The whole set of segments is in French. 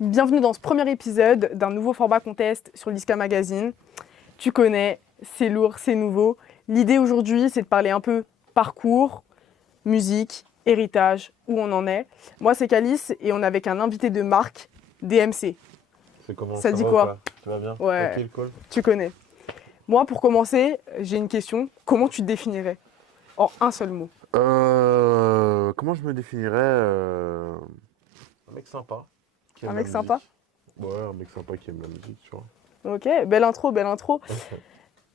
Bienvenue dans ce premier épisode d'un nouveau format qu'on teste sur l'ISCA Magazine. Tu connais, c'est lourd, c'est nouveau. L'idée aujourd'hui, c'est de parler un peu parcours, musique, héritage, où on en est. Moi, c'est Calice et on est avec un invité de marque, DMC. C'est comment? Ça Ça dit va ou quoi? pas? Tu vas bien? Ouais, Tranquille, cool. tu connais. Moi, pour commencer, j'ai une question. Comment tu te définirais? En un seul mot. Comment je me définirais un mec sympa, qui Un aime la mec sympa? musique. Ouais, un mec sympa qui aime la musique, tu vois. Ok, belle intro, belle intro.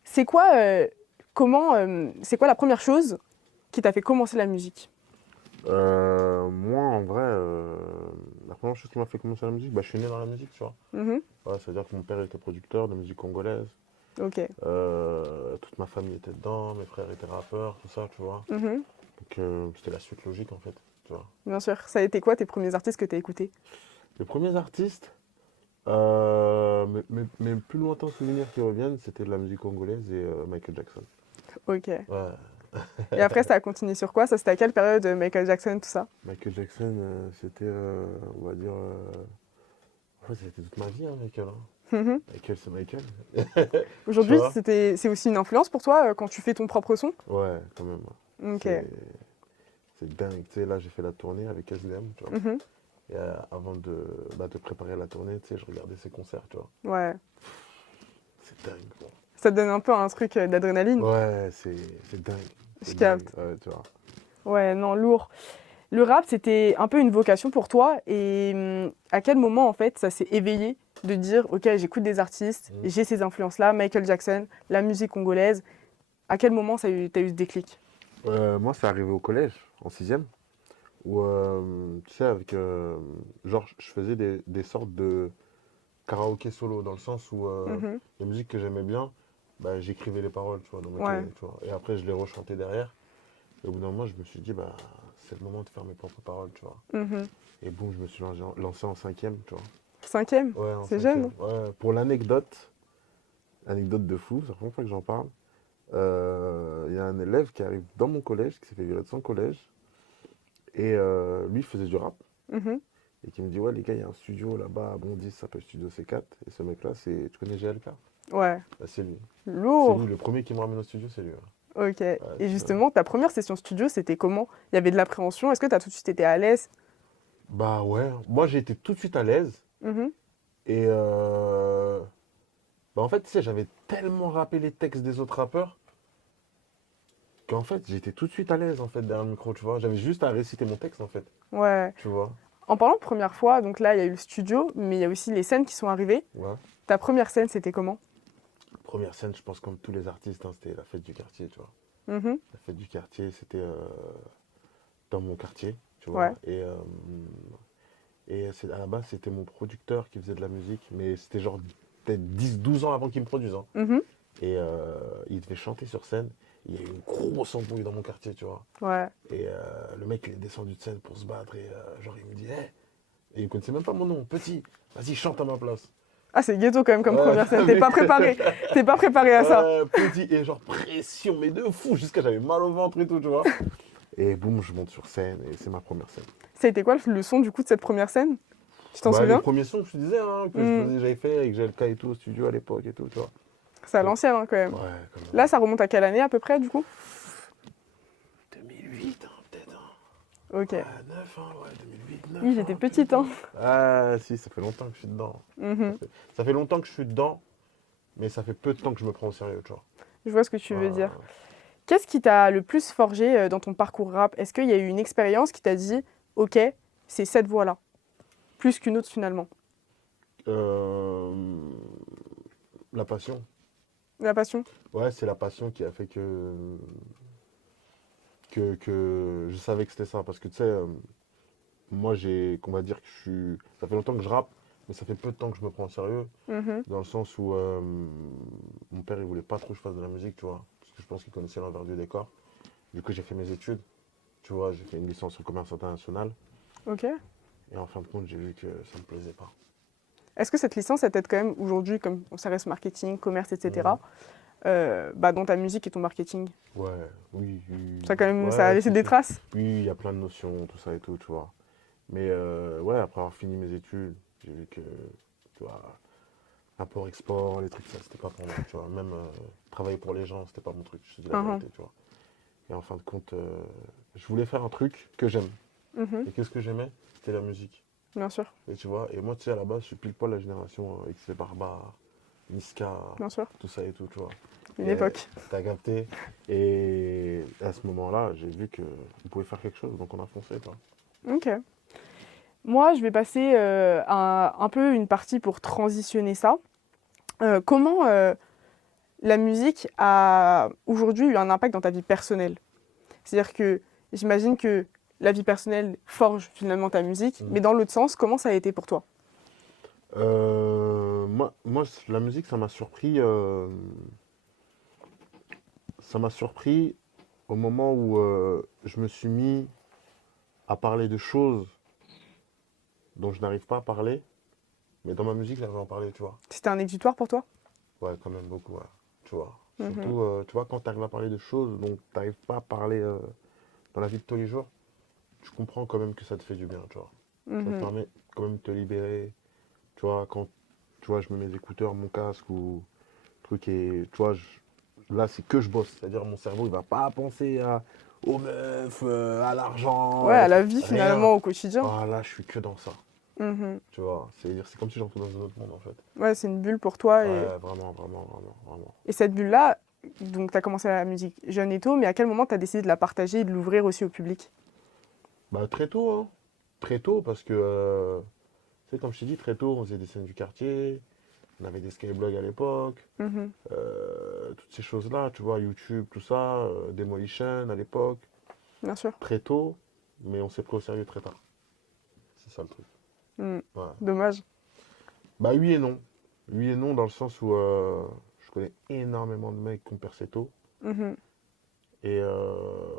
C'est quoi, c'est quoi la première chose qui t'a fait commencer la musique? Moi, en vrai, la première chose qui m'a fait commencer la musique, je suis né dans la musique, tu vois. Mhm. Ouais, c'est-à-dire que mon père était producteur de musique congolaise. Ok. Toute ma famille était dedans, mes frères étaient rappeurs, tout ça, tu vois. Mhm. Donc, c'était la suite logique, en fait, tu vois. Bien sûr. Ça a été quoi tes premiers artistes que t'as écoutés? Les premiers artistes, mes plus lointains souvenirs qui reviennent, c'était de la musique congolaise et Michael Jackson. Ok. Ouais, Et après, ça a continué sur quoi? Ça, c'était à quelle période, Michael Jackson, tout ça? Michael Jackson, c'était, on va dire, en fait, c'était toute ma vie, hein, Michael, hein. Mhm. Michael, c'est Michael, tu Aujourd'hui, vois? c'est aussi une influence pour toi quand tu fais ton propre son? Ouais, quand même, hein. Ok. C'est dingue, tu sais, là, j'ai fait la tournée avec SDM, tu vois. Mhm. Et avant de préparer la tournée, tu sais, je regardais ses concerts, tu vois. Ouais. C'est dingue, quoi. Ça te donne un peu un truc d'adrénaline. Ouais, c'est dingue, Je c'est dingue, capte. ouais, tu vois. Ouais, non, lourd. Le rap, c'était un peu une vocation pour toi. Et à quel moment, en fait, ça s'est éveillé de dire, OK, j'écoute des artistes, Mm. j'ai ces influences-là, Michael Jackson, la musique congolaise. À quel moment t'as eu ce déclic? Moi, c'est arrivé au collège, en sixième, où, tu sais, avec, genre, je faisais des sortes de karaoké solo, dans le sens où Mhm. les musiques que j'aimais bien, j'écrivais les paroles, tu vois, dans mes Ouais. cahiers, tu vois. Et après, je les rechantais derrière. Et au bout d'un moment, je me suis dit, c'est le moment de faire mes propres paroles, tu vois. Mhm. Et boum, je me suis lancé en cinquième, tu vois. Cinquième, Ouais, en c'est jeune. cinquième. Ouais, pour l'anecdote, anecdote de fou, c'est la première fois que j'en parle. Il y a un élève qui arrive dans mon collège, qui s'est fait virer de son collège, et lui faisait du rap. Mhm. Et qui me dit, ouais, les gars, il y a un studio là-bas à Bondy, ça s'appelle Studio C4. Et ce mec-là, tu connais GLK? Ouais. C'est lui. C'est lui, Lourd. le premier qui me ramène au studio, c'est lui, ouais. Ok. Ouais, Et tu vois. justement, ta première session studio, c'était comment? Il y avait de l'appréhension. Est-ce que tu as tout de suite été à l'aise? Bah ouais, moi j'ai été tout de suite à l'aise. Mhm. Et en fait, tu sais, j'avais tellement rappé les textes des autres rappeurs qu'en fait, j'étais tout de suite à l'aise en fait derrière le micro, tu vois. J'avais juste à réciter mon texte en fait, Ouais. tu vois. En parlant de première fois, donc là, il y a eu le studio, mais il y a aussi les scènes qui sont arrivées. Ouais. Ta première scène, c'était comment? Première scène, je pense comme tous les artistes, hein, c'était la fête du quartier, tu vois. Mhm. La fête du quartier, c'était dans mon quartier, tu Ouais. vois. Et à la base, c'était mon producteur qui faisait de la musique, mais c'était genre peut-être 10 12 ans avant qu'il me produise, hein. Mhm. Et il devait chanter sur scène. Il y a eu une grosse embrouille dans mon quartier, tu vois. Ouais. Et le mec, il est descendu de scène pour se battre. Et genre, il me dit, hé. Et il ne connaissait même pas mon nom. Petit, vas-y, chante à ma place. Ah, c'est ghetto quand même comme Ouais, première scène. T'es mais- pas préparé. T'es pas préparé à ça. petit. Et genre, pression, mais de fou. Jusqu'à j'avais mal au ventre et tout, tu vois. Et boum, je monte sur scène. Et c'est ma première scène. Ça a été quoi le son du coup de cette première scène? Tu t'en Les souviens? premiers sons que je te disais, hein, que Hmm. j'avais fait avec GLK et tout au studio à l'époque et tout, tu vois. C'est à l'ancienne hein, quand même. Ouais, quand même. Là, ça remonte à quelle année à peu près du coup? 2008, hein, peut-être. Ok. Ouais, 9, hein, ouais, 2008, 9, Oui, hein, j'étais un truc petite, hein. Ah, si, ça fait longtemps que je suis dedans. Mhm. Ça fait longtemps que je suis dedans, mais ça fait peu de temps que je me prends au sérieux, tu vois. Je vois ce que tu veux Euh, dire. Qu'est-ce qui t'a le plus forgé dans ton parcours rap? Est-ce qu'il y a eu une expérience qui t'a dit, ok, c'est cette voie-là, plus qu'une autre finalement? euh, la passion. La passion? Ouais, c'est la passion qui a fait que je savais que c'était ça. Parce que tu sais, moi, qu'on va dire que ça fait longtemps que je rappe, mais ça fait peu de temps que je me prends au sérieux. Mhm. Dans le sens où mon père, il voulait pas trop que je fasse de la musique, tu vois. Parce que je pense qu'il connaissait l'envers du décor. Du coup, j'ai fait mes études. Tu vois, j'ai fait une licence en commerce international. Ok. Et en fin de compte, j'ai vu que ça me plaisait pas. Est-ce que cette licence, elle t'aide quand même aujourd'hui, comme ça reste marketing, commerce, Mhm. etc., dans ta musique et ton marketing? Ouais, oui, oui. Ça a Ouais, laissé si, des si. traces? Oui, il y a plein de notions, tout ça et tout, tu vois. Mais ouais, après avoir fini mes études, J'ai vu que, tu vois, import-export, les trucs, ça, c'était pas pour moi, tu vois. Même travailler pour les gens, c'était pas mon truc, je te dis la Mhm. vérité, tu vois. Et en fin de compte, je voulais faire un truc que j'aime. Mhm. Et qu'est-ce que j'aimais? C'était la musique. Bien sûr, Et tu vois, et moi, tu sais, à la base, je suis pile poil la génération XV Barbare, Niska, bien sûr. tout ça et tout, tu vois. Une Et époque. t'as capté. Et à ce moment-là, j'ai vu que on pouvait faire quelque chose, donc on a foncé, quoi. Ok. Moi, je vais passer à un peu une partie pour transitionner ça. Comment la musique a aujourd'hui eu un impact dans ta vie personnelle? C'est-à-dire que j'imagine que la vie personnelle forge finalement ta musique, Mhm. mais dans l'autre sens, comment ça a été pour toi? La musique, ça m'a surpris au moment où je me suis mis à parler de choses dont je n'arrive pas à parler, mais dans ma musique, j'arrive à en parler, tu vois. C'était un exutoire pour toi? Ouais, quand même beaucoup, ouais, tu vois. Mhm, Surtout, tu vois, quand tu arrives à parler de choses dont tu n'arrives pas à parler dans la vie de tous les jours, tu comprends quand même que ça te fait du bien, tu vois. Ça te mhm. permet quand même de te libérer, tu vois, quand tu vois, je mets mes écouteurs, mon casque ou truc et tu vois, là c'est que je bosse, c'est-à-dire mon cerveau il va pas penser aux meufs, à l'argent, Ouais, à la vie rien. finalement au quotidien. Ah là je suis que dans ça, Mhm. tu vois. C'est comme si j'entrais dans un autre monde en fait. Ouais, c'est une bulle pour toi. Ouais, vraiment, vraiment, vraiment, vraiment. Et cette bulle-là, donc tu as commencé la musique jeune et tôt, mais à quel moment tu as décidé de la partager et de l'ouvrir aussi au public? Bah très tôt, hein. Très tôt parce que, tu sais, comme je t'ai dit, très tôt on faisait des scènes du quartier, on avait des skyblogs à l'époque, Mhm, toutes ces choses-là, tu vois, YouTube, tout ça, Demolition à l'époque, bien sûr. très tôt, mais on s'est pris au sérieux très tard. C'est ça le truc. Mhm. Ouais. Dommage. Bah oui et non. Oui et non dans le sens où je connais énormément de mecs qui ont percé tôt. Mhm, Et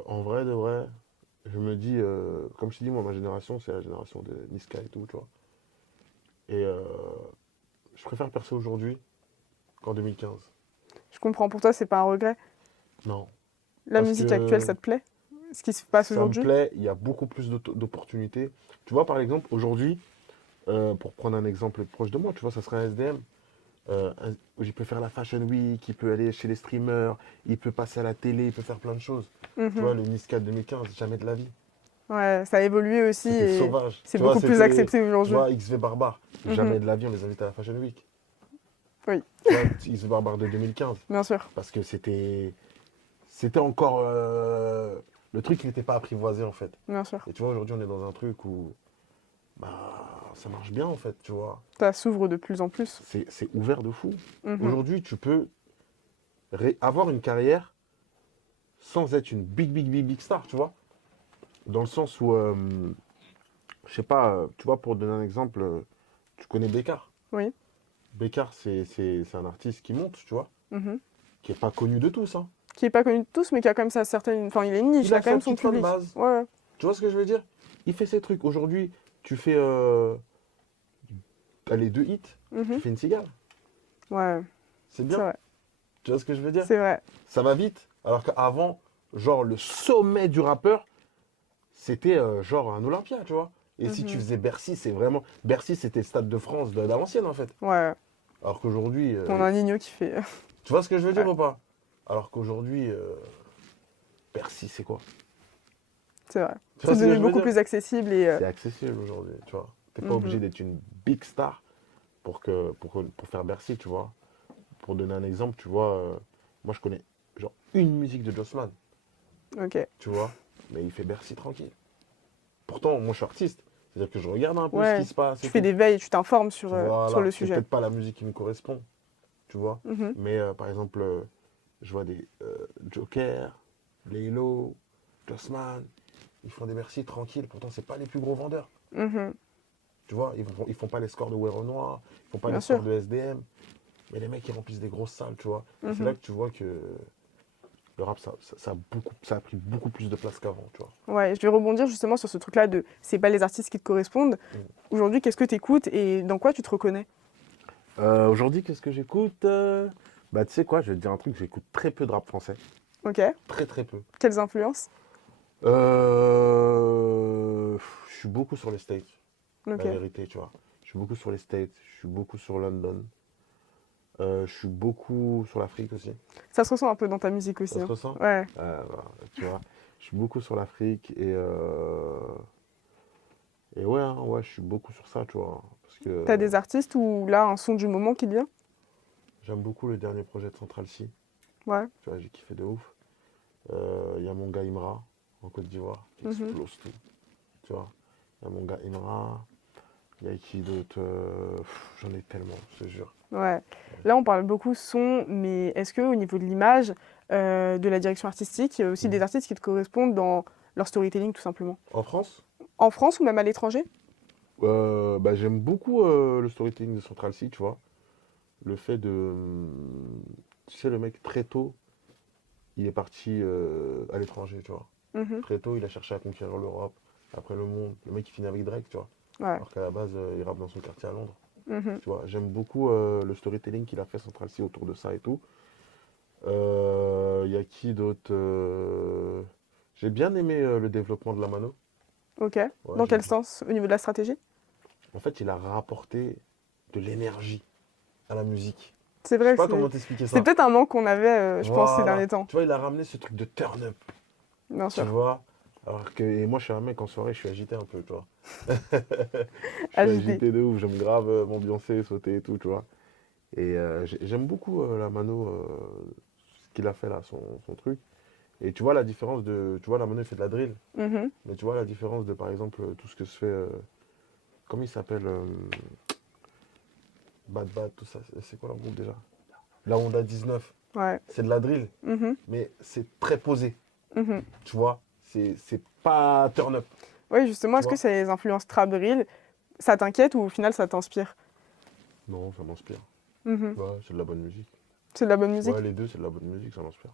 en vrai de vrai, je me dis, comme je te dis, moi ma génération, c'est la génération de Niska et tout, tu vois. Et je préfère percer aujourd'hui qu'en 2015. je comprends. Pour toi, c'est pas un regret. Non. La Parce musique actuelle, que ça te plaît? Ce qui se passe ça me aujourd'hui? plaît, il y a beaucoup plus d'opportunités. Tu vois, par exemple, aujourd'hui, pour prendre un exemple proche de moi, tu vois, ça serait un SDM. Il peut faire la Fashion Week, il peut aller chez les streamers, il peut passer à la télé, il peut faire plein de choses. Tu vois, Mhm. le Niska 2015, jamais de la vie. Ouais, ça a évolué aussi C'était et sauvage. c'est Tu vois, beaucoup plus accepté tu aujourd'hui. vois, XV Barbare, Mhm. jamais de la vie, on les invite à la Fashion Week. Oui, Tu vois, XV Barbare de 2015. bien sûr, Parce que c'était encore, le truc qui n'était pas apprivoisé en fait. bien sûr. Et tu vois, aujourd'hui, on est dans un truc où, bah, ça marche bien en fait, tu vois. Ça s'ouvre de plus en plus. C'est ouvert de fou. Mhm. Aujourd'hui, tu peux avoir une carrière sans être une big star, tu vois. Dans le sens où, je sais pas, tu vois, pour donner un exemple, tu connais Bécard. Oui. Bécard, c'est un artiste qui monte, tu vois, Mhm. qui est pas connu de tous, hein. Qui est pas connu de tous, mais qui a quand même sa certaine. Enfin, il est une niche, Il il a a quand sa même son petite fan public. base. Ouais, ouais. Tu vois ce que je veux dire? Il fait ses trucs. Aujourd'hui, tu fais, allez, 2 hits, tu Mhm. fais une cigale. Ouais, C'est c'est bien. vrai. Tu vois ce que je veux dire? C'est vrai. Ça va vite. Alors qu'avant, genre, le sommet du rappeur, c'était genre un Olympia, tu vois. Et si tu Mhm. faisais Bercy, c'est vraiment. Bercy, c'était le Stade de France de l'ancienne, en fait. Ouais. Alors qu'aujourd'hui, On a un Nino qui fait. tu vois ce que je veux dire Ouais, ou pas? Alors qu'aujourd'hui, Bercy, c'est quoi? c'est vrai. Tu vois C'est ce que devenu je veux beaucoup dire? plus accessible et. C'est accessible aujourd'hui, tu vois. T'es pas obligé Mhm. d'être une big star pour faire Bercy, tu vois. Pour donner un exemple, tu vois, moi je connais genre une musique de Jossman, Ok. tu vois, mais il fait Bercy tranquille. Pourtant, moi je suis artiste, c'est-à-dire que je regarde un peu ce qui Ouais. se passe Tu et fais tout. des veilles, tu t'informes sur Voilà, le c'est sujet. peut-être pas la musique qui me correspond, tu vois. Mhm. Mais par exemple, je vois des Joker, Laylo, Jossman, ils font des Bercy tranquilles, pourtant c'est pas les plus gros vendeurs. Mhm. Tu vois, ils font pas les scores de Werenoi, ils font pas les Bien scores sûr. de SDM, mais les mecs ils remplissent des grosses salles, tu vois. Et c'est là Mhm. que tu vois que le rap, ça a pris beaucoup plus de place qu'avant, tu vois. Ouais, je vais rebondir justement sur ce truc-là de c'est pas les artistes qui te correspondent. Mm. Aujourd'hui, qu'est-ce que tu écoutes et dans quoi tu te reconnais? Aujourd'hui, qu'est-ce que j'écoute? Bah, tu sais quoi, je vais te dire un truc, j'écoute très peu de rap français. Ok. Très, très peu. Quelles influences? Je suis beaucoup sur les States, la Ok. vérité, tu vois. Je suis beaucoup sur les States, je suis beaucoup sur London, je suis beaucoup sur l'Afrique aussi. Ça se ressent un peu dans ta musique Ça aussi, se hein. ressent? Ouais. Voilà, tu vois, je suis beaucoup sur l'Afrique et ouais, hein, ouais, je suis beaucoup sur ça, tu vois. Parce que T'as des artistes ou là, un son du moment qui te vient? j'aime beaucoup le dernier projet de Central C. Ouais. Tu vois, j'ai kiffé de ouf. Il y a mon gars Imra en Côte d'Ivoire qui Mhm. explose tout. Tu vois, il y a mon gars Imra. Il y a qui d'autre j'en ai tellement, je te jure. Ouais. Là, on parle beaucoup son, mais est-ce que au niveau de l'image, de la direction artistique, il y a aussi des Mhm. artistes qui te correspondent dans leur storytelling, tout simplement? En France, En France ou même à l'étranger? bah, j'aime beaucoup le storytelling de Central C, tu vois. Le fait de. Tu sais, le mec, très tôt, il est parti à l'étranger, tu vois. Mhm. Très tôt, il a cherché à conquérir l'Europe, après le monde. Le mec, il finit avec Drake, tu vois. Ouais. Alors qu'à la base, il rappe dans son quartier à Londres. Mhm. Tu vois, j'aime beaucoup le storytelling qu'il a fait Central C autour de ça et tout. Il y a qui d'autre j'ai bien aimé le développement de la mano. Ok. Ouais, Dans j'ai quel bien. sens? Au niveau de la stratégie? En fait, il a rapporté de l'énergie à la musique. C'est Je sais vrai, pas comment t'expliquer c'est ça. peut-être un manque qu'on avait, je pense, ces Voilà. derniers temps. Tu vois, il a ramené ce truc de turn up. Bien Tu sûr. vois. Alors que et moi, je suis un mec en soirée, je suis agité un peu, tu vois. Je suis Agité. agité de ouf, j'aime grave m'ambiancer, sauter et tout, tu vois. Et j'aime beaucoup la mano, ce qu'il a fait là, son truc. Et tu vois la différence de. Tu vois, la mano, il fait de la drill. Mhm. Mais tu vois la différence de, par exemple, tout ce que se fait. Comment il s'appelle Bad Bad, tout ça. C'est quoi leur groupe déjà? La Honda 19. Ouais. C'est de la drill, Mhm. mais c'est très posé. Mhm. Tu vois? C'est pas turn up. Oui, justement, Tu est-ce que vois? ces influences trap drill, ça t'inquiète ou au final ça t'inspire? Non, ça m'inspire. Mhm. Ouais, c'est de la bonne musique. C'est de la bonne Ouais, musique? les deux, c'est de la bonne musique, ça m'inspire.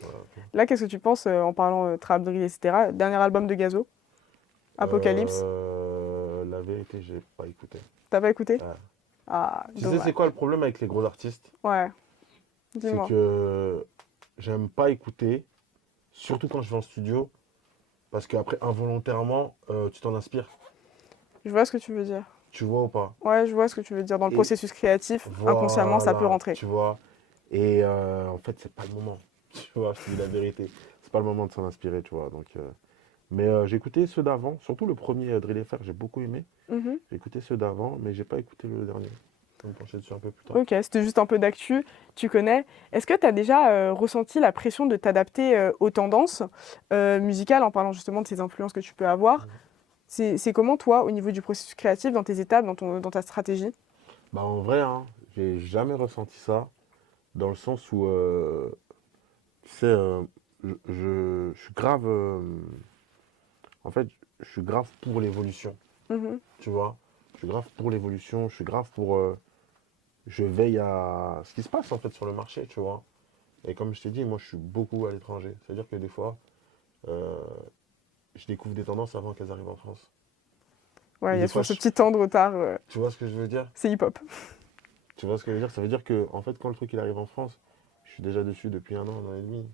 Voilà, tu vois. Là, qu'est-ce que tu penses en parlant trap drill, etc. Dernier album de Gazo, Apocalypse. La vérité, j'ai pas écouté. T'as pas écouté? Ouais. Ah, Tu sais, dommage. c'est quoi le problème avec les gros artistes? Ouais, C'est dis-moi. que j'aime pas écouter, surtout quand je vais en studio, parce qu'après, involontairement, tu t'en inspires. Je vois ce que tu veux dire. Tu vois ou pas? Ouais, je vois ce que tu veux dire. Dans le Et processus créatif, inconsciemment, ça peut voilà, rentrer. tu vois. Et en fait, c'est pas le moment. Tu vois, je te dis la vérité. C'est pas le moment de s'en inspirer, tu vois. Donc, mais j'ai écouté ceux d'avant, surtout le premier Drill FR, j'ai beaucoup aimé. Mhm. J'ai écouté ceux d'avant, mais j'ai pas écouté le dernier. Je vais me pencher dessus un peu plus tard. Ok, c'était juste un peu d'actu, tu connais. Est-ce que tu as déjà ressenti la pression de t'adapter aux tendances musicales en parlant justement de ces influences que tu peux avoir? Mhm. C'est comment toi, au niveau du processus créatif, dans tes étapes, dans ta stratégie? Bah, en vrai, hein, j'ai jamais ressenti ça, dans le sens où, tu sais, je suis grave. En fait, je suis grave pour l'évolution, Mhm. tu vois. Je suis grave pour l'évolution, je suis grave pour. Je veille à ce qui se passe en fait sur le marché, tu vois. Et comme je t'ai dit, moi je suis beaucoup à l'étranger. C'est-à-dire que des fois, euh, je découvre des tendances avant qu'elles arrivent en France. Ouais, Et il y des a fois, toujours ce petit temps de retard, tu vois ce que je veux dire? c'est hip-hop. Tu vois ce que je veux dire? Ça veut dire que, en fait, quand le truc il arrive en France, je suis déjà dessus depuis un an et demi.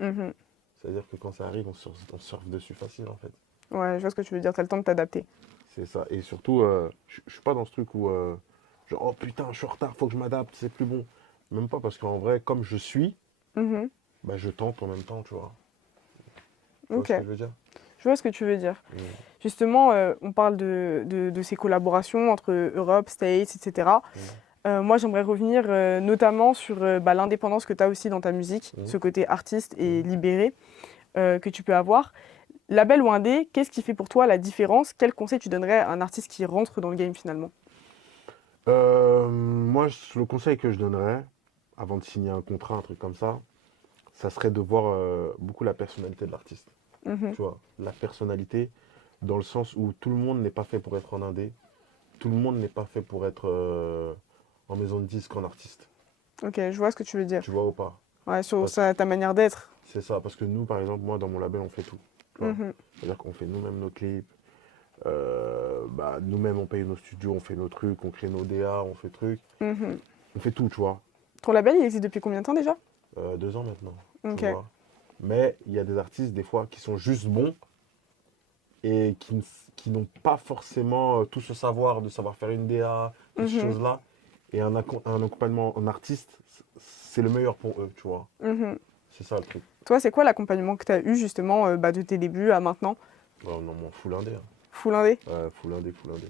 Mhm. C'est-à-dire que quand ça arrive, on surfe dessus facile en fait. Ouais, je vois ce que tu veux dire, tu as le temps de t'adapter. C'est ça. Et surtout, je suis pas dans ce truc où, genre, oh putain, je suis en retard, faut que je m'adapte, c'est plus bon. Même pas parce qu'en vrai, comme je suis, Mhm. bah, je tente en même temps, tu vois. Tu vois Ok, ce que je veux dire? je vois ce que tu veux dire. Mm, Justement, on parle de ces collaborations entre Europe, States, etc. mm, Moi, j'aimerais revenir notamment sur l'indépendance que tu as aussi dans ta musique, mm, ce côté artiste et mm. libéré que tu peux avoir. Label ou indé, qu'est-ce qui fait pour toi la différence? Quel conseil tu donnerais à un artiste qui rentre dans le game finalement? Moi, le conseil que je donnerais, avant de signer un contrat, un truc comme ça serait de voir beaucoup la personnalité de l'artiste. Mhm. Tu vois, la personnalité, dans le sens où tout le monde n'est pas fait pour être en indé, tout le monde n'est pas fait pour être en maison de disque, en artiste. Ok, je vois ce que tu veux dire. Tu vois ou pas? Ouais, sur Parce que ta manière d'être. c'est ça, parce que nous, par exemple, moi, dans mon label, on fait tout. Tu vois? Mhm. C'est-à-dire qu'on fait nous-mêmes nos clips, bah, nous-mêmes, on paye nos studios, on fait nos trucs, on crée nos DA, on fait trucs. Mhm. On fait tout, tu vois. Ton label, il existe depuis combien de temps déjà? 2 ans maintenant, tu Ok. vois. Mais il y a des artistes, des fois, qui sont juste bons, et qui n'ont pas forcément tout ce savoir de savoir faire une DA, toutes ces Mhm, choses-là. Et un accompagnement en artiste, c'est le meilleur pour eux, tu vois. mhm. C'est ça le truc. Toi, c'est quoi l'accompagnement que tu as eu justement de tes débuts à maintenant? Ouais, non, mon full indé, hein. Full indé? Ouais, full indé, full indé.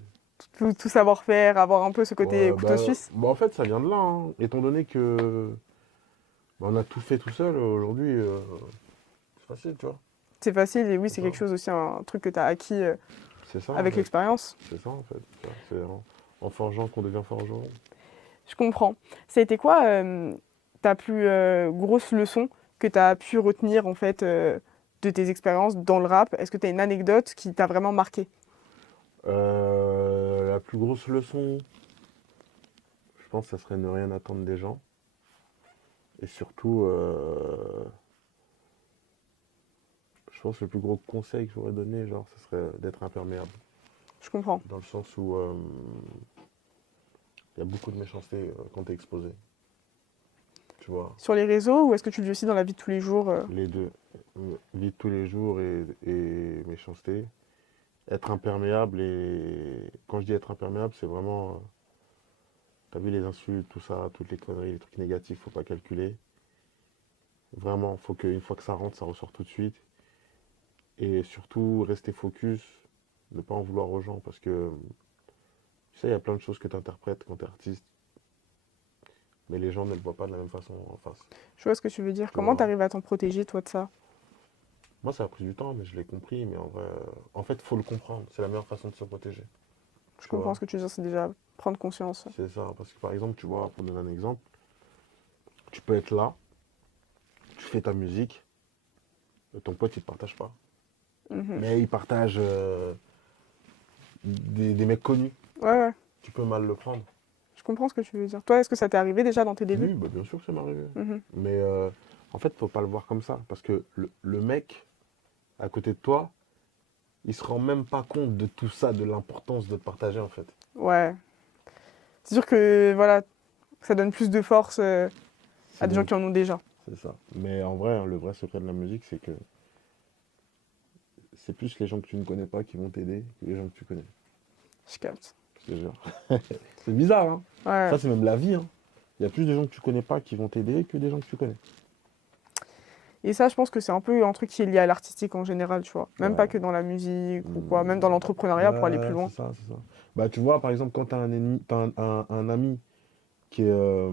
Tout savoir faire, avoir un peu ce côté Ouais, couteau suisse? en fait, ça vient de là, hein. Étant donné que on a tout fait tout seul, aujourd'hui, c'est facile, tu vois. C'est facile et oui, C'est c'est ça. quelque chose aussi, un truc que tu as acquis C'est ça, en avec fait. l'expérience. C'est ça, en fait. Tu vois. C'est en forgeant qu'on devient forgeron. Je comprends. Ça a été quoi ta plus grosse leçon que tu as pu retenir en fait de tes expériences dans le rap? Est-ce que tu as une anecdote qui t'a vraiment marqué? La plus grosse leçon, je pense que ça serait ne rien attendre des gens. Et surtout, je pense que le plus gros conseil que j'aurais donné, genre, ce serait d'être imperméable. Je comprends. Dans le sens où il y a beaucoup de méchanceté quand t'es exposé. Tu vois, Sur les réseaux ou est-ce que tu le vis aussi dans la vie de tous les jours les deux. Vie de tous les jours et méchanceté. Être imperméable et. Quand je dis être imperméable, c'est vraiment. T'as vu les insultes, tout ça, toutes les conneries, les trucs négatifs, faut pas calculer. Vraiment, faut qu'une fois que ça rentre, ça ressort tout de suite. Et surtout, rester focus, ne pas en vouloir aux gens parce que. Tu sais, il y a plein de choses que tu interprètes quand tu es artiste, mais les gens ne le voient pas de la même façon en face. Je vois ce que tu veux dire. Tu Comment tu vois. arrives à t'en protéger toi de ça? Moi, ça a pris du temps, mais je l'ai compris. Mais en vrai, en fait, faut le comprendre. C'est la meilleure façon de se protéger. Je Tu comprends vois. ce que tu veux dire, c'est déjà prendre conscience. C'est ça. Parce que par exemple, tu vois, pour donner un exemple, tu peux être là, tu fais ta musique, ton pote, il ne partage pas. Mhm. Mais il partage des mecs connus. Ouais, ouais, Tu peux mal le prendre. je comprends ce que tu veux dire. Toi, est-ce que ça t'est arrivé déjà dans tes débuts? Oui, bah, bien sûr que ça m'est arrivé. Mhm. Mais en fait, faut pas le voir comme ça. Parce que le mec, à côté de toi, il se rend même pas compte de tout ça, de l'importance de partager en fait. Ouais. C'est sûr que voilà, ça donne plus de force à C'est des gens donc, qui en ont déjà. c'est ça. Mais en vrai, hein, le vrai secret de la musique, c'est que c'est plus les gens que tu ne connais pas qui vont t'aider que les gens que tu connais. Je capte. Je te jure. C'est bizarre, hein. Ouais. Ça, c'est même la vie, hein. Il y a plus de gens que tu connais pas qui vont t'aider que des gens que tu connais. Et ça, je pense que c'est un peu un truc qui est lié à l'artistique en général, tu vois. Même pas Ouais. que dans la musique ou quoi, même dans Hmm. l'entrepreneuriat pour aller plus Ouais, loin. c'est ça, c'est ça. Bah, tu vois, par exemple, quand tu as un ennemi, t'as un ami qui est,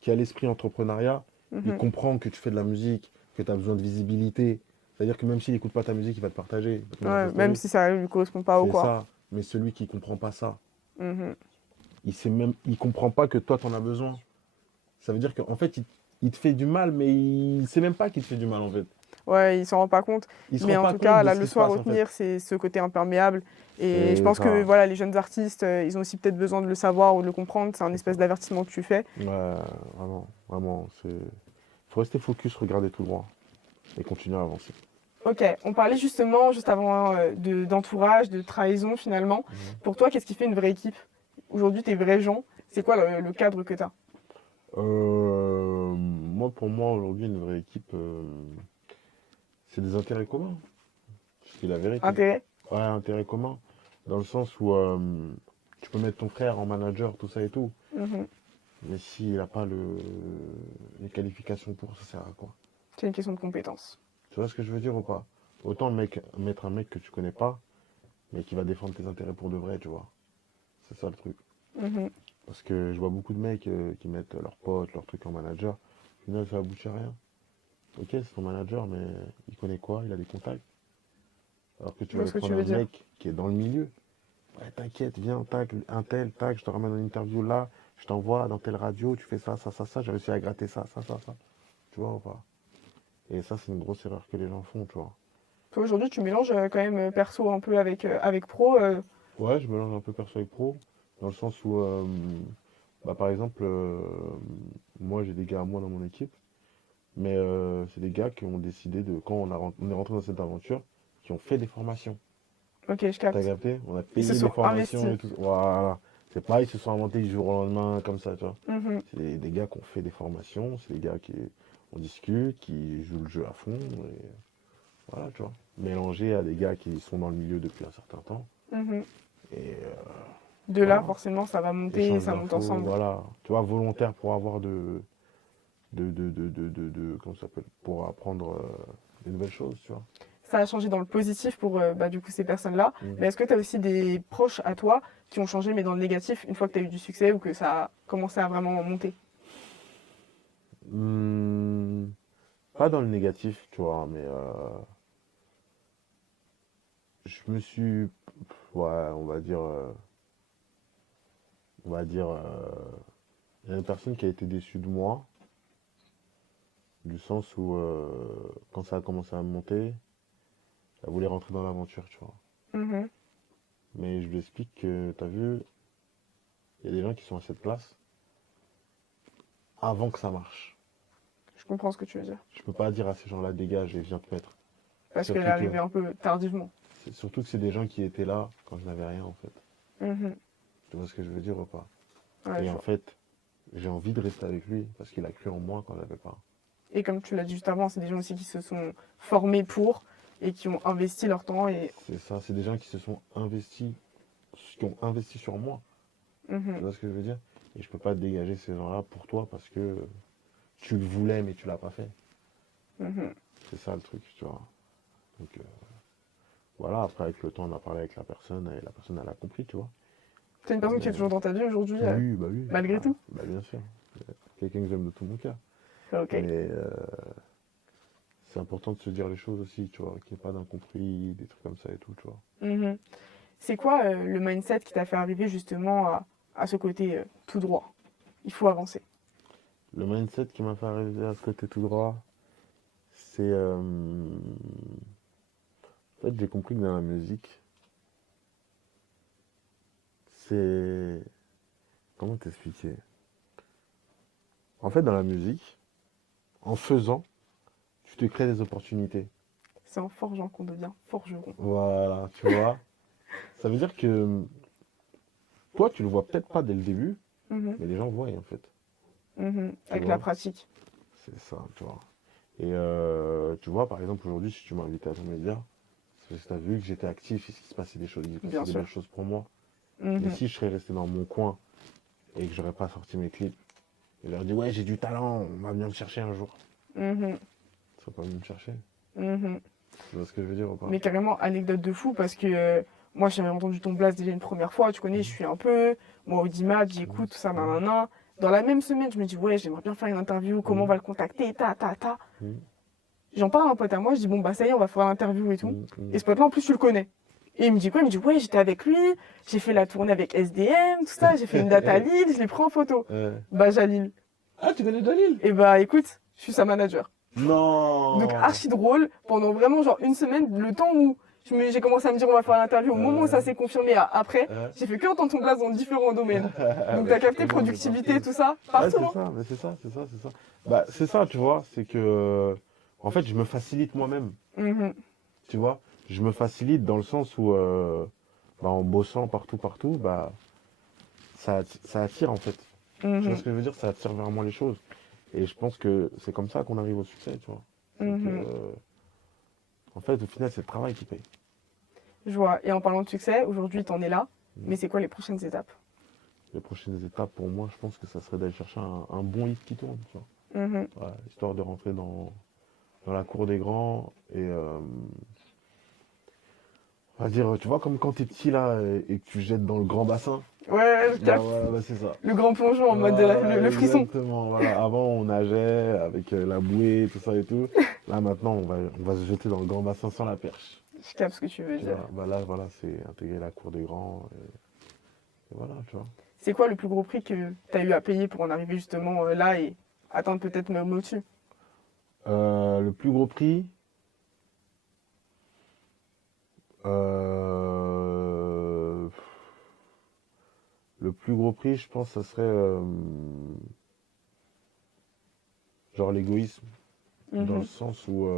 qui a l'esprit entrepreneuriat, il Mhm. comprend que tu fais de la musique, que tu as besoin de visibilité. C'est-à-dire que même s'il n'écoute pas ta musique, il va te partager, il va te mettre dans Ouais, ses même stories. si ça lui correspond pas ou C'est quoi. ça. Mais celui qui comprend pas ça, Mhm. il comprend pas que toi, tu en as besoin. Ça veut dire qu'en fait, il te fait du mal, mais il sait même pas qu'il te fait du mal, en fait. Ouais, il s'en rend pas compte. Il se Mais rend en pas tout compte cas, de la ce qui se leçon à passe, en fait. retenir, c'est ce côté imperméable. Et je C'est pense que ça. voilà, les jeunes artistes, ils ont aussi peut-être besoin de le savoir ou de le comprendre. C'est un C'est ça. espèce d'avertissement que tu fais. Ouais, vraiment, vraiment. Faut rester focus, regarder tout droit et continuer à avancer. Ok, on parlait justement, juste avant, d'entourage, de trahison finalement. Mhm. Pour toi, qu'est-ce qui fait une vraie équipe? Aujourd'hui, tes vrais gens, c'est quoi le cadre que tu as? Moi, pour moi, aujourd'hui, une vraie équipe, c'est des intérêts communs. C'est la vérité. Intérêt? Ouais, intérêts communs. Dans le sens où tu peux mettre ton frère en manager, tout ça et tout. Mhm. Mais s'il n'a pas les qualifications pour, ça sert à quoi? C'est une question de compétence. Tu vois ce que je veux dire ou pas? Autant mettre un mec que tu connais pas, mais qui va défendre tes intérêts pour de vrai, tu vois. C'est ça le truc. Mhm. Parce que je vois beaucoup de mecs qui mettent leurs potes, leurs trucs en manager. Au final, ça aboutit à rien. Ok, c'est ton manager, mais il connaît quoi? Il a des contacts. Alors que tu Je vas vois aller ce que tu prendre un veux dire. mec qui est dans le milieu. Ouais, t'inquiète, viens, tac, un tel, tac, je te ramène en interview là, je t'envoie dans telle radio, tu fais ça, ça, ça, ça, j'ai réussi à gratter ça, ça, ça, ça. Tu vois ou pas? Et ça, c'est une grosse erreur que les gens font, tu vois. Toi, aujourd'hui, tu mélanges quand même perso un peu avec pro. Ouais, je mélange un peu perso avec pro, dans le sens où, bah, par exemple, moi j'ai des gars à moi dans mon équipe, mais c'est des gars qui ont décidé de, quand on est rentré dans cette aventure, qui ont fait des formations. Ok, je T'as capte. capté? On a Ils se payé des sont formations investis. et tout. Voilà. C'est pas, ils se sont inventés du jour au lendemain comme ça, tu vois. Mhm. C'est des gars qui ont fait des formations, c'est des gars qui on discute, qui jouent le jeu à fond, et voilà, tu vois. mélangé à des gars qui sont dans le milieu depuis un certain temps. Mhm. Et De là, voilà, forcément, ça va monter, échange ça monte d'infos, ensemble. voilà. Tu vois, volontaire pour avoir comment ça s'appelle, pour apprendre des nouvelles choses, tu vois. Ça a changé dans le positif pour du coup ces personnes-là. Mm. Mais est-ce que tu as aussi des proches à toi qui ont changé mais dans le négatif une fois que tu as eu du succès ou que ça a commencé à vraiment monter? Hmm, pas dans le négatif, tu vois, mais je me suis, ouais, on va dire, il y a une personne qui a été déçue de moi, du sens où, quand ça a commencé à monter, elle voulait rentrer dans l'aventure, tu vois. Mhm. Mais je lui explique que, t'as vu, il y a des gens qui sont à cette place avant que ça marche. Je comprends ce que tu veux dire. Je peux pas dire à ces gens-là, dégage et viens te mettre. Parce qu'elle est Surtout que, arrivée un peu tardivement. surtout que c'est des gens qui étaient là quand je n'avais rien, en fait. Mhm. Tu vois ce que je veux dire ou pas? Ouais, Et je en vois. fait, j'ai envie de rester avec lui parce qu'il a cru en moi quand j'avais pas. Et comme tu l'as dit juste avant, c'est des gens aussi qui se sont formés pour et qui ont investi leur temps et C'est ça, c'est des gens qui se sont investis, qui ont investi sur moi. Tu mhm. vois ce que je veux dire? Et je peux pas dégager ces gens-là pour toi parce que tu le voulais mais tu l'as pas fait. Mhm. C'est ça le truc, tu vois. Donc voilà, après avec le temps on a parlé avec la personne et la personne elle a compris, tu vois. C'est une personne qui est Mais toujours dans ta vie aujourd'hui, oui, malgré tout? bah, bien sûr. Quelqu'un que j'aime de tout mon cœur. Ok. Mais c'est important de se dire les choses aussi, tu vois, qu'il n'y ait pas d'incompris, des trucs comme ça et tout, tu vois. Mhm. C'est quoi le mindset qui t'a fait arriver justement à ce côté tout droit? Il faut avancer. Le mindset qui m'a fait arriver à ce côté tout droit, c'est en fait j'ai compris que dans la musique, c'est comment t'expliquer? En fait dans la musique, en faisant, tu te crées des opportunités. C'est en forgeant qu'on devient forgeron. Voilà, tu vois. Ça veut dire que toi tu le vois peut-être pas dès le début, Mhm. mais les gens voient en fait. Mhm. Tu Avec la vois? pratique, C'est ça, tu vois. Et tu vois, par exemple, aujourd'hui, si tu m'invitais à ton média, c'est parce que tu as vu que j'étais actif et qu'il se passait des choses, il se passait bien des sûr. belles choses pour moi. Mais Mhm. si je serais resté dans mon coin et que j'aurais pas sorti mes clips, et leur dit, ouais, j'ai du talent, on va venir me chercher un jour. Mhm. Ils seraient pas venus me chercher. Mhm. Tu vois ce que je veux dire ou pas? Mais carrément, anecdote de fou, parce que moi j'avais entendu ton blast déjà une première fois, tu connais, je Mhm. suis un peu, moi Audimat, j'écoute, tout ça, Mhm. nanana. Dans la même semaine, je me dis, ouais, j'aimerais bien faire une interview, comment on va Mhm. le contacter, ta, ta, ta. Mhm. J'en parle à un pote à moi, je dis, bon, bah ça y est, on va faire l'interview et tout. Mhm. Et Mhm. ce pote-là, en plus, tu le connais. Et il me dit quoi? Il me dit, ouais, j'étais avec lui, j'ai fait la tournée avec SDM, tout ça, j'ai fait une date à Lille, je l'ai pris en photo. Bah, Jalil. Ah, tu connais Jalil? Et bah, écoute, je suis sa manager. Donc, Non! archi drôle, pendant vraiment genre une semaine, le temps où j'ai commencé à me dire, on va faire l'interview, au moment où ça s'est confirmé après, Euh. j'ai fait que entendre ton place dans différents domaines. Donc, Bah, t'as tu capté connais, mais productivité, partout. tout ça, Ouais, partout, c'est hein. ça, mais c'est ça, c'est ça, c'est ça. Bah, c'est ça, tu vois, c'est que, en fait, je me facilite moi-même, Mhm, tu vois. Je me facilite dans le sens où, bah, en bossant partout, partout, bah, ça attire, en fait. Tu vois ce mhm, que je veux dire? Ça attire vraiment les choses. Et je pense que c'est comme ça qu'on arrive au succès, tu vois. C'est que, mhm. en fait, au final, c'est le travail qui paye. Je vois. Et en parlant de succès, aujourd'hui, t'en es là. Mm. Mais c'est quoi les prochaines étapes? Les prochaines étapes, pour moi, je pense que ça serait d'aller chercher un bon hit qui tourne, tu Mhm. vois. Ouais, histoire de rentrer dans la cour des grands et on va dire, tu vois, comme quand t'es petit là et que tu jettes dans le grand bassin. Ouais, je Bah capte. voilà, bah c'est ça. Le grand plongeon en mode Voilà, le frisson. exactement. Voilà, avant on nageait avec la bouée, tout ça et tout. Là maintenant on va se jeter dans le grand bassin sans la perche. Je capte ce que tu veux Tu dire. vois, bah là voilà, c'est intégrer la cour des grands et voilà, tu vois. C'est quoi le plus gros prix que t'as eu à payer pour en arriver justement là et atteindre peut-être même au-dessus? Le plus gros prix, euh, le plus gros prix, je pense, ça serait genre l'égoïsme, dans le Mhm. sens où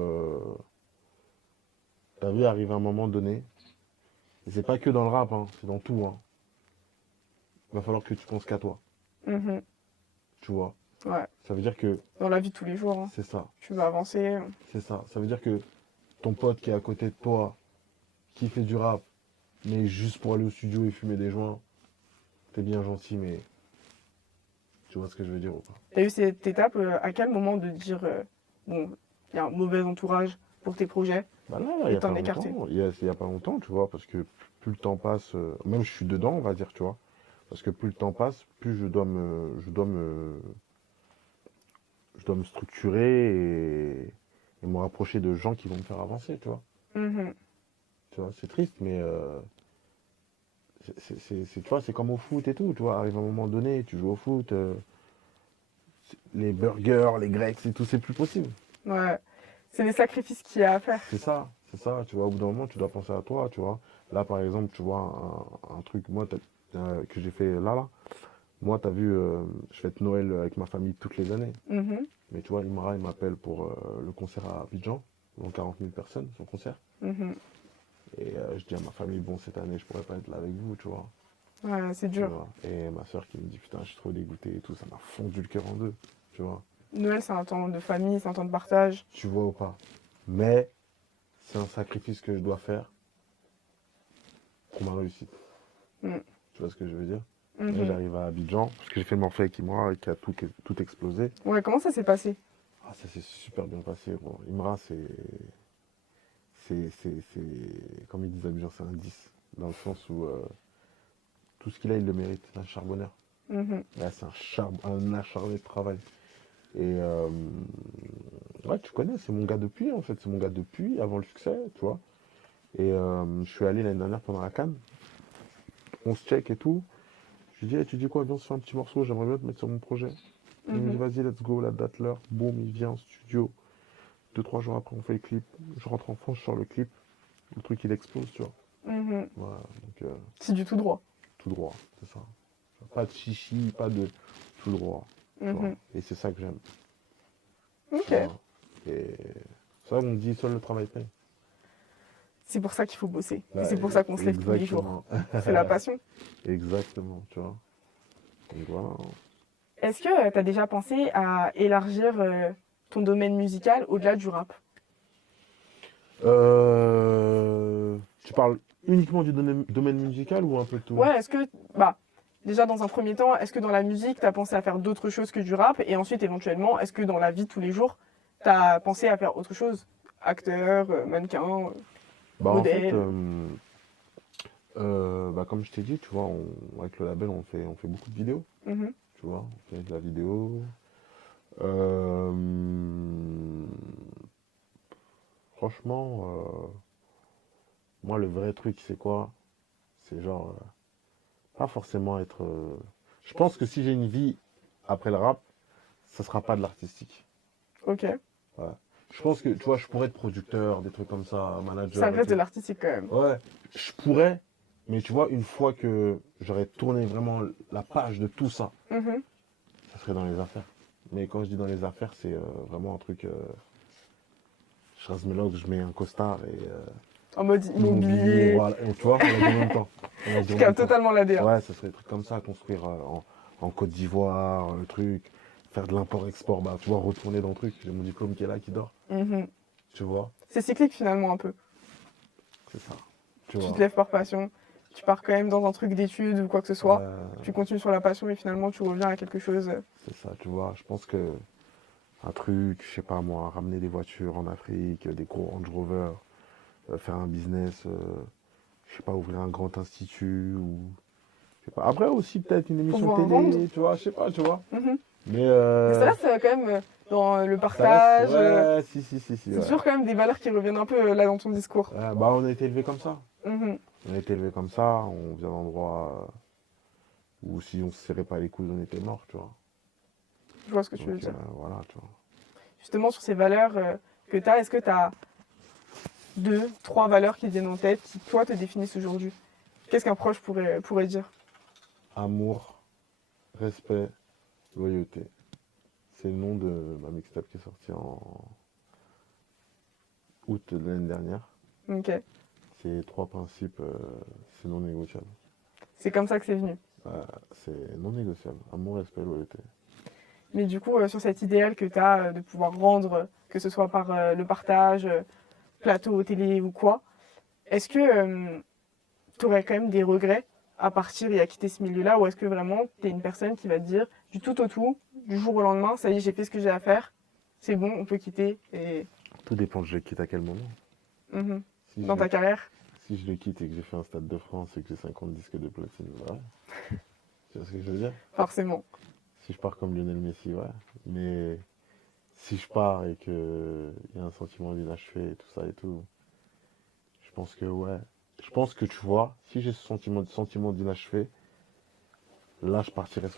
ta vie arrive à un moment donné, et c'est pas que dans le rap, hein, c'est dans tout, hein. Il va falloir que tu penses qu'à toi, Mhm. tu vois. Ouais. Ça veut dire que Dans la vie de tous les jours, hein. c'est ça, Tu vas avancer. c'est ça. Ça veut dire que ton pote qui est à côté de toi, qui fait du rap, mais juste pour aller au studio et fumer des joints, t'es bien gentil, mais tu vois ce que je veux dire ou pas? T'as eu cette étape, à quel moment de dire, bon, il y a un mauvais entourage pour tes projets Bah là, il et n'y a pas t'en écarter? longtemps, il y a pas longtemps, tu vois, parce que plus le temps passe, même je suis dedans, on va dire, tu vois, parce que plus le temps passe, plus je dois me structurer et me rapprocher de gens qui vont me faire avancer, tu vois. Mhm. Tu vois, c'est triste, mais tu vois, c'est comme au foot et tout, tu vois. Arrive un moment donné, tu joues au foot, les burgers, les grecs et tout, c'est plus possible. Ouais. C'est des sacrifices qu'il y a à faire. C'est ça, tu vois. Au bout d'un moment, tu dois penser à toi, tu vois. Là, par exemple, tu vois, un truc, moi, que j'ai fait là. Moi, t'as vu, je fête Noël avec ma famille toutes les années. Mhm. Mais tu vois, Imara, il m'appelle pour le concert à Abidjan, donc 40 000 personnes, son concert. Mhm. Et je dis à ma famille, bon, cette année, je pourrais pas être là avec vous, tu vois. Ouais, c'est Tu dur. vois. Et ma soeur qui me dit, putain, je suis trop dégoûté et tout, ça m'a fondu le cœur en deux, tu vois. Noël, c'est un temps de famille, c'est un temps de partage. Tu vois ou pas? Mais c'est un sacrifice que je dois faire pour ma réussite. Mm. Tu vois ce que je veux dire? Là, Mhm. j'arrive à Abidjan, parce que j'ai fait le Morphée avec Imra et qui a tout explosé. Ouais, comment ça s'est passé? Ah, ça s'est super bien passé, gros. Imra, comme ils disent à Abidjan, c'est un 10. Dans le sens où tout ce qu'il a, il le mérite. C'est un charbonneur. Mhm. Là, c'est un acharné de travail. Et ouais, tu connais, c'est mon gars depuis, en fait. C'est mon gars depuis, avant le succès, tu vois. Et je suis allé l'année dernière pendant la CAN. On se check et tout. Je lui dis, hey, tu dis quoi, viens, on se fait un petit morceau, j'aimerais bien te mettre sur mon projet. Il me dit, Mhm. vas-y, let's go, la date, l'heure. Boum, il vient en studio. 2, 3 jours après, on fait le clip. Je rentre en France, je sors le clip. Le truc, il explose, tu vois. Mhm. Voilà, donc C'est du tout droit. tout droit, c'est ça. Pas de chichi, pas de tout droit, tu vois. Mhm. Et c'est ça que j'aime, tu Ok. vois. Et ça, on dit, seul le travail paye. C'est pour ça qu'il faut bosser. Et Bah, c'est pour ça qu'on se lève tous les jours. exactement. C'est la passion. Exactement, tu vois. Donc voilà. Est-ce que tu as déjà pensé à élargir ton domaine musical au-delà du rap? Tu parles uniquement du domaine musical ou un peu de tout? Ouais, est-ce que, bah, déjà dans un premier temps, est-ce que dans la musique, tu as pensé à faire d'autres choses que du rap? Et ensuite, éventuellement, est-ce que dans la vie de tous les jours, tu as pensé à faire autre chose? Acteur, mannequin, Bah en fait, modèle? bah, comme je t'ai dit, tu vois, avec le label, on fait beaucoup de vidéos, Mhm. tu vois. On fait de la vidéo. Euh, Franchement, moi, le vrai truc, c'est quoi? C'est genre, pas forcément être. Je pense que si j'ai une vie après le rap, ça sera pas de l'artistique. Ok. Voilà. Je pense que, tu vois, je pourrais être producteur, des trucs comme ça, Ça manager et reste de tout. l'artistique quand même. Ouais, je pourrais, mais tu vois, une fois que j'aurais tourné vraiment la page de tout ça, Mhm. ça serait dans les affaires. Mais quand je dis dans les affaires, c'est vraiment un truc. Je rase mes locks, je mets un costard et En mode immobilier, immobilier. voilà. Et tu vois, on l'a dit en même temps. On l'a dit Je en même capte temps. totalement l'ADA. Ouais, ça serait des trucs comme ça, construire en Côte d'Ivoire, le truc, faire de l'import-export, bah, tu vois, retourner dans le truc. J'ai mon diplôme qui est là, qui dort, Mhm. tu vois, C'est cyclique finalement un peu. c'est ça, tu Tu te vois. lèves par passion, tu pars quand même dans un truc d'études ou quoi que ce soit, tu continues sur la passion et finalement tu reviens à quelque chose. C'est ça, tu vois. Je pense que un truc, je sais pas moi, ramener des voitures en Afrique, des gros Range Rover, faire un business, je sais pas, ouvrir un grand institut ou. Je sais pas. Après aussi peut-être une émission Pouvoir rendre. télé, tu vois, je sais pas, tu vois. Mhm. Mais Mais ça reste quand même dans le ça reste, partage. ouais, si, C'est ouais. toujours quand même des valeurs qui reviennent un peu là dans ton discours. Ouais, bah on a été élevé comme ça. Mhm. On a été élevé comme ça, on vient d'endroits où si on se serrait pas les couilles, on était mort, tu vois. Je vois ce que tu veux Donc dire. voilà, tu vois. Justement sur ces valeurs que tu as, est-ce que tu as deux, trois valeurs qui te viennent en tête qui toi te définissent aujourd'hui? Qu'est-ce qu'un proche pourrait dire? Amour, respect, loyauté. C'est le nom de ma mixtape qui est sortie en août de l'année dernière. Ok. Ces trois principes, c'est non négociable. C'est comme ça que c'est venu. C'est non négociable. Amour, respect, loyauté. Mais du coup, sur cet idéal que tu as de pouvoir rendre, que ce soit par le partage, plateau télé ou quoi, est-ce que tu aurais quand même des regrets à partir et à quitter ce milieu-là, ou est-ce que vraiment tu es une personne qui va te dire du tout au tout, du jour au lendemain, ça y est, j'ai fait ce que j'ai à faire, c'est bon, on peut quitter et Tout dépend de je le quitte à quel moment. Mhm. Si je Dans le, ta carrière? si je le quitte et que j'ai fait un Stade de France et que j'ai 50 disques de platine, ouais. Tu vois ce que je veux dire? Forcément. Si je pars comme Lionel Messi, ouais. Mais si je pars et qu'il y a un sentiment d'inachevé et tout ça et tout, je pense que ouais. Je pense que tu vois, si j'ai ce sentiment d'inachevé, là je partirai sur